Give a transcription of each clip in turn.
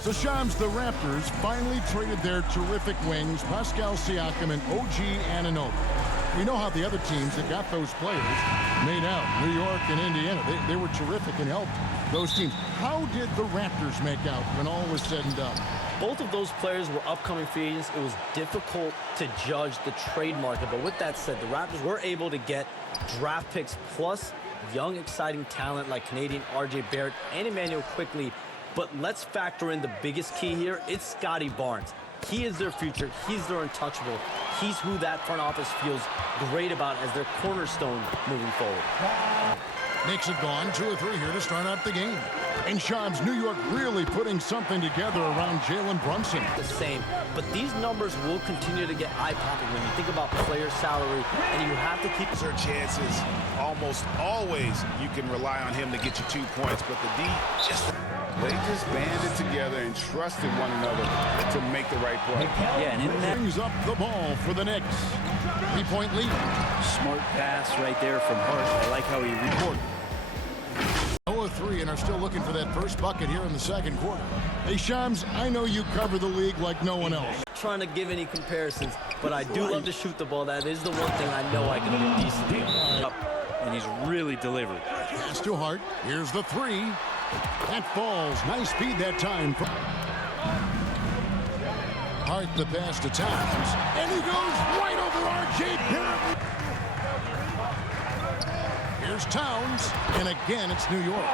So, Shams, the Raptors finally traded their terrific wings, Pascal Siakam and OG Anunoby. We know how the other teams that got those players made out. New York and Indiana, they were terrific and helped those teams. How did the Raptors make out when all was said and done? Both of those players were upcoming free agents. It was difficult to judge the trade market. But with that said, the Raptors were able to get draft picks plus young, exciting talent like Canadian R.J. Barrett and Emmanuel Quickley. But let's factor in the biggest key here. It's Scotty Barnes. He is their future. He's their untouchable. He's who that front office feels great about as their cornerstone moving forward. Knicks have gone 2 or 3 here to start out the game. And Shams, New York really putting something together around Jalen Brunson. The same, but these numbers will continue to get eye-popping when you think about player salary, and you have to keep their chances. Almost always you can rely on him to get you 2 points, but the D they just banded together and trusted one another to make the right play. Yeah, and in that brings up the ball for the Knicks. 3-point lead. Smart pass right there from Hart. I like how he reported. 0-3 and are still looking for that first bucket here in the second quarter. Hey, Shams, I know you cover the league like no one else. Trying to give any comparisons, but I do love to shoot the ball. That is the one thing I know I can do decently on. And he's really delivered. Pass to Hart. Here's the 3. That falls. Nice speed that time. Hart the pass to Towns. And he goes right over R.J. Barrett. Here's Towns. And again, it's New York.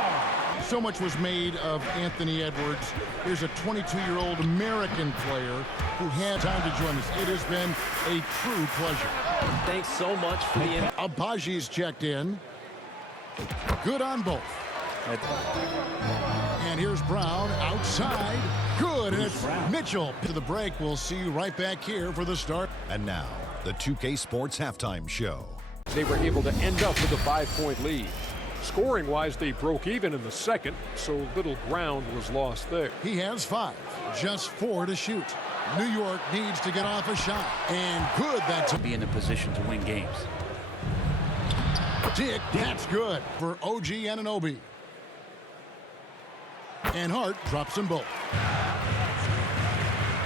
So much was made of Anthony Edwards. Here's a 22-year-old American player who had time to join us. It has been a true pleasure. Thanks so much for the... Abaji's checked in. Good on both. And here's Brown outside. Good. And it's Mitchell. To the break. We'll see you right back here for the start. And now, the 2K Sports Halftime Show. They were able to end up with a 5-point lead. Scoring-wise, they broke even in the second, so little ground was lost there. He has 5. Just 4 to shoot. New York needs to get off a shot. And good that to be in a position to win games. Dick, that's good for OG Anunoby. And Hart drops them both.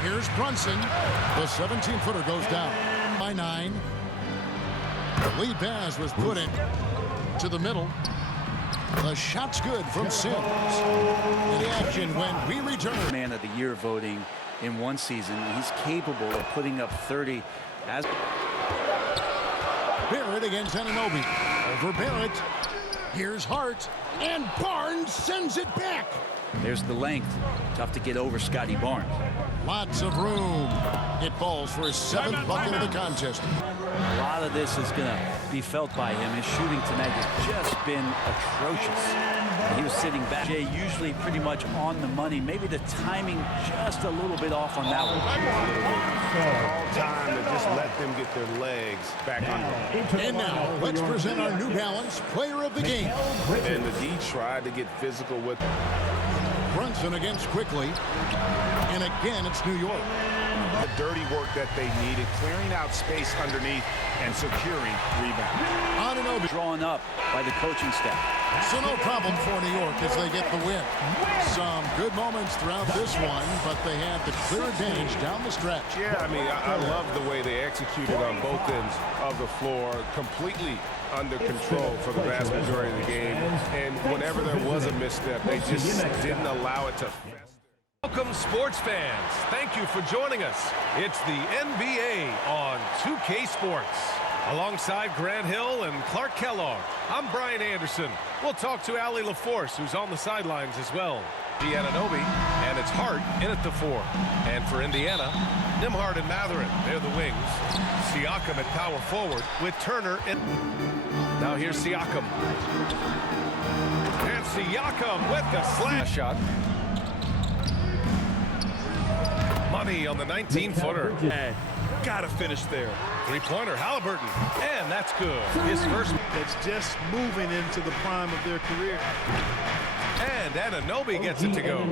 Here's Brunson. The 17-footer goes down by 9. The lead pass was put in to the middle. The shot's good from Sims. In the action when we return. Man of the year voting in one season. He's capable of putting up 30 as Barrett against Anunoby. Over Barrett. Here's Hart. And Barnes sends it back. There's the length. Tough to get over Scotty Barnes. Lots of room. It falls for his 7th bucket of the contest. A lot of this is going to be felt by him. His shooting tonight has just been atrocious. He was sitting back. Jay usually pretty much on the money. Maybe the timing just a little bit off on that one. All time to just let them get their legs back under. And now, let's present our New Balance Player of the Game. And the D tried to get physical with Brunson against Quickley. And again, it's New York. The dirty work that they needed, clearing out space underneath and securing rebounds. Anunoby Drawn up by the coaching staff. So no problem for New York as they get the win. Some good moments throughout this one, but they had the clear advantage down the stretch. Yeah, I mean, I love the way they executed on both ends of the floor, completely under control for the vast majority of the game. And whenever there was a misstep, they just didn't allow it to fester. Welcome, sports fans. Thank you for joining us. It's the NBA on 2K Sports. Alongside Grant Hill and Clark Kellogg, I'm Brian Anderson. We'll talk to Allie LaForce, who's on the sidelines as well. Anunoby, and it's Hart in at the 4. And for Indiana, Nembhard and Mathurin, they're the wings. Siakam at power forward with Turner in. Now here's Siakam. And Siakam with the slash shot. Money on the 19-footer. Gotta finish there. 3-pointer, Halliburton. And that's good. His first. That's just moving into the prime of their career. And Anunoby gets it to go.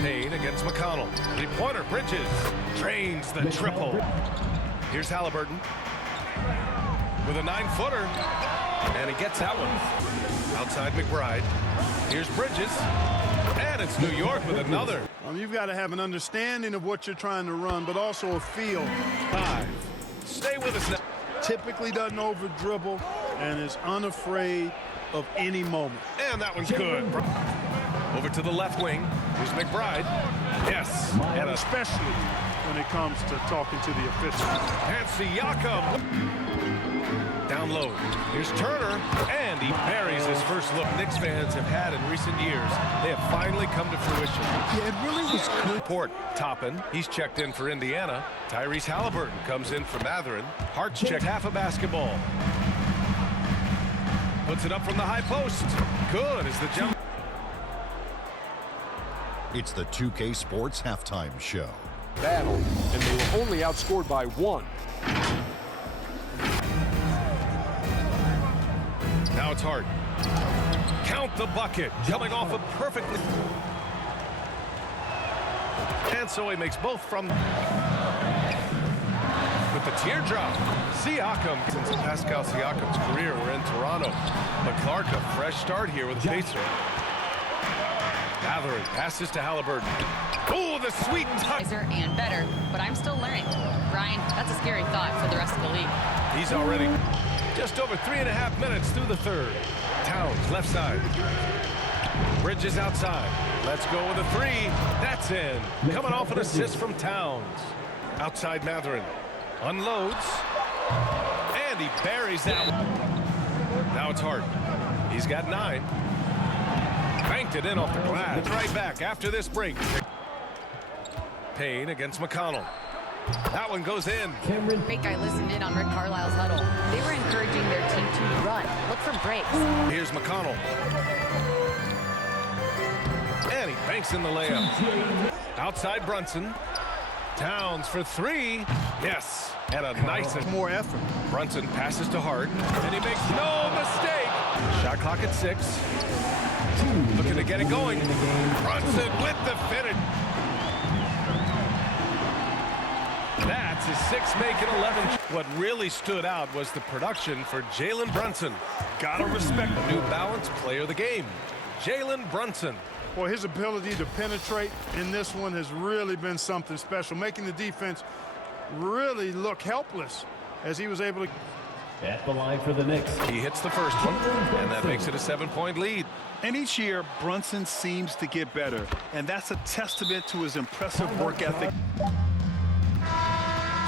Payne against McConnell. 3-pointer, Bridges. Drains the triple. Here's Halliburton. With a 9-footer. And he gets that one. Outside McBride. Here's Bridges. And it's New York with another. You've got to have an understanding of what you're trying to run, but also a feel. 5. Stay with us now. Typically doesn't over dribble and is unafraid of any moment. And that one's good. Over to the left wing. Here's McBride. Yes. And Especially when it comes to talking to the officials. and Siakam. Down low. Here's Turner. And he buries his first look. Knicks fans have had in recent years. They have finally come to fruition. Yeah, it really was good. Port Toppin. He's checked in for Indiana. Tyrese Halliburton comes in for Matherin. Hart's checked half a basketball. Puts it up from the high post. Good as the jump. It's the 2K Sports Halftime Show. Battle, and they were only outscored by 1. Now it's Hart. Count the bucket. Coming off a perfectly. And so he makes both from. With the teardrop. Siakam. Since Pascal Siakam's career, we're in Toronto. But Clark, a fresh start here with a pacer. Matherin passes to Halliburton. Oh, the sweet touch. And better, but I'm still learning. Brian, that's a scary thought for the rest of the league. He's already just over 3.5 minutes through the third. Towns left side. Bridges outside. Let's go with a 3. That's in. Coming off an assist from Towns. Outside Matherin. Unloads. And he buries that one. Now it's Hart. He's got 9. Banked it in off the glass. It's right back after this break. Payne against McConnell. That one goes in. Great guy listened in on Rick Carlisle's huddle. They were encouraging their team to run. Look for breaks. Here's McConnell. And he banks in the layup. Outside Brunson. Towns for 3. Yes. And a nice More effort. Brunson passes to Hart. And he makes no mistake. Shot clock at 6. Looking to get it going. Brunson with the finish. That's his 6th make and 11. What really stood out was the production for Jalen Brunson. Gotta respect The New Balance player of the game, Jalen Brunson. Well, his ability to penetrate in this one has really been something special, making the defense really look helpless as he was able to. At the line for the Knicks. He hits the first one, and that makes it a 7-point lead. And each year, Brunson seems to get better, and that's a testament to his impressive work ethic.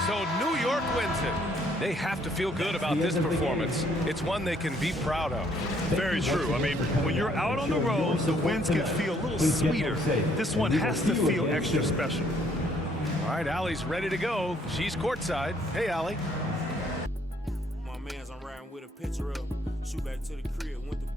So New York wins it. They have to feel good about this performance. It's one they can be proud of. Very true. I mean, when you're out on the road, the wins can feel a little sweeter. This one has to feel extra special. All right, Allie's ready to go. She's courtside. Hey, Allie. My mans, I'm riding with a picture of. Shoot back to the crib. Went to